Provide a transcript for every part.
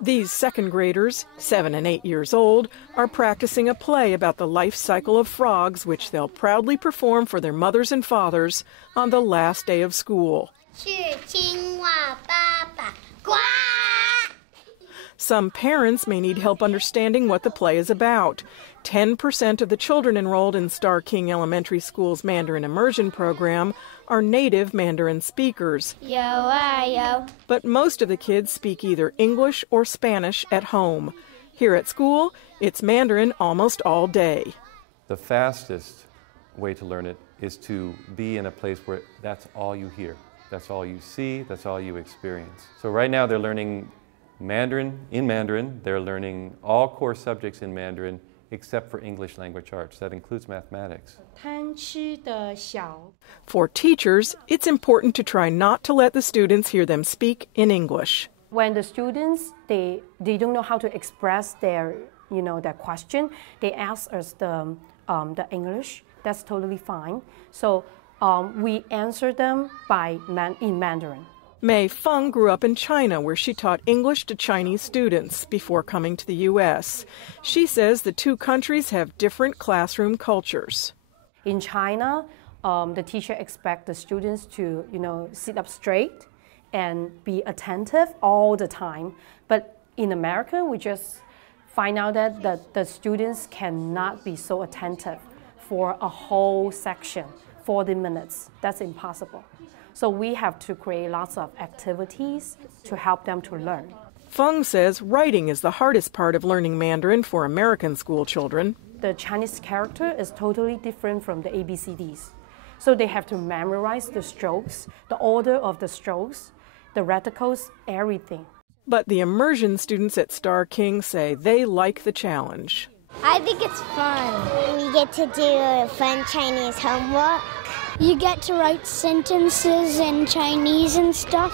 These second graders, 7 and 8 years old, are practicing a play about the life cycle of frogs, which they'll proudly perform for their mothers and fathers on the last day of school. Some parents may need help understanding what the play is about. 10% of the children enrolled in Star King Elementary School's Mandarin Immersion program are native Mandarin speakers. But most of the kids speak either English or Spanish at home. Here at school, it's Mandarin almost all day. The fastest way to learn it is to be in a place where that's all you hear, that's all you see, that's all you experience. So right now they're learning Mandarin in Mandarin. They're learning all core subjects in Mandarin except for English language arts. That includes mathematics. For teachers, it's important to try not to let the students hear them speak in English. When the students, they don't know how to express their question, they ask us the English. That's totally fine. So we answer them in Mandarin. Mei Feng grew up in China, where she taught English to Chinese students before coming to the U.S. She says the two countries have different classroom cultures. In China, the teacher expects the students to, sit up straight and be attentive all the time. But in America, we just find out that the students cannot be so attentive for a whole section, 40 minutes. That's impossible. So we have to create lots of activities to help them to learn. Feng says writing is the hardest part of learning Mandarin for American school children. The Chinese character is totally different from the ABCDs. So they have to memorize the strokes, the order of the strokes, the radicals, everything. But the immersion students at Star King say they like the challenge. I think it's fun. We get to do fun Chinese homework. You get to write sentences in Chinese and stuff.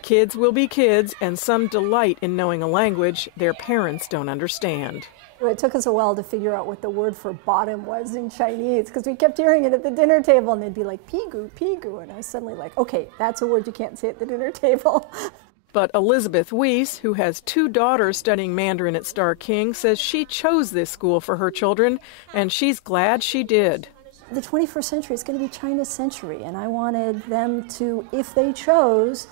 Kids will be kids, and some delight in knowing a language their parents don't understand. It took us a while to figure out what the word for bottom was in Chinese, because we kept hearing it at the dinner table, and they'd be like, pigu, pigu, and I was suddenly like, okay, that's a word you can't say at the dinner table. But Elizabeth Weiss, who has 2 daughters studying Mandarin at Star King, says she chose this school for her children, and she's glad she did. The 21st century is going to be China's century, and I wanted them to, if they chose,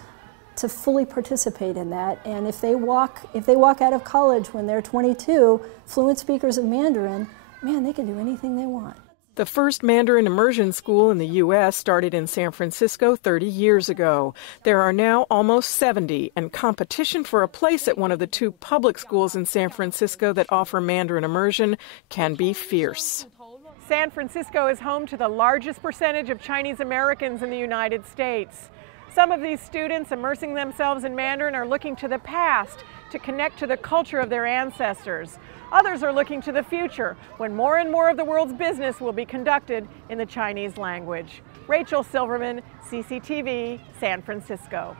to fully participate in that. And if they walk out of college when they're 22, fluent speakers of Mandarin, man, they can do anything they want. The first Mandarin immersion school in the U.S. started in San Francisco 30 years ago. There are now almost 70, and competition for a place at one of the 2 public schools in San Francisco that offer Mandarin immersion can be fierce. San Francisco is home to the largest percentage of Chinese Americans in the United States. Some of these students immersing themselves in Mandarin are looking to the past to connect to the culture of their ancestors. Others are looking to the future, when more and more of the world's business will be conducted in the Chinese language. Rachel Silverman, CCTV, San Francisco.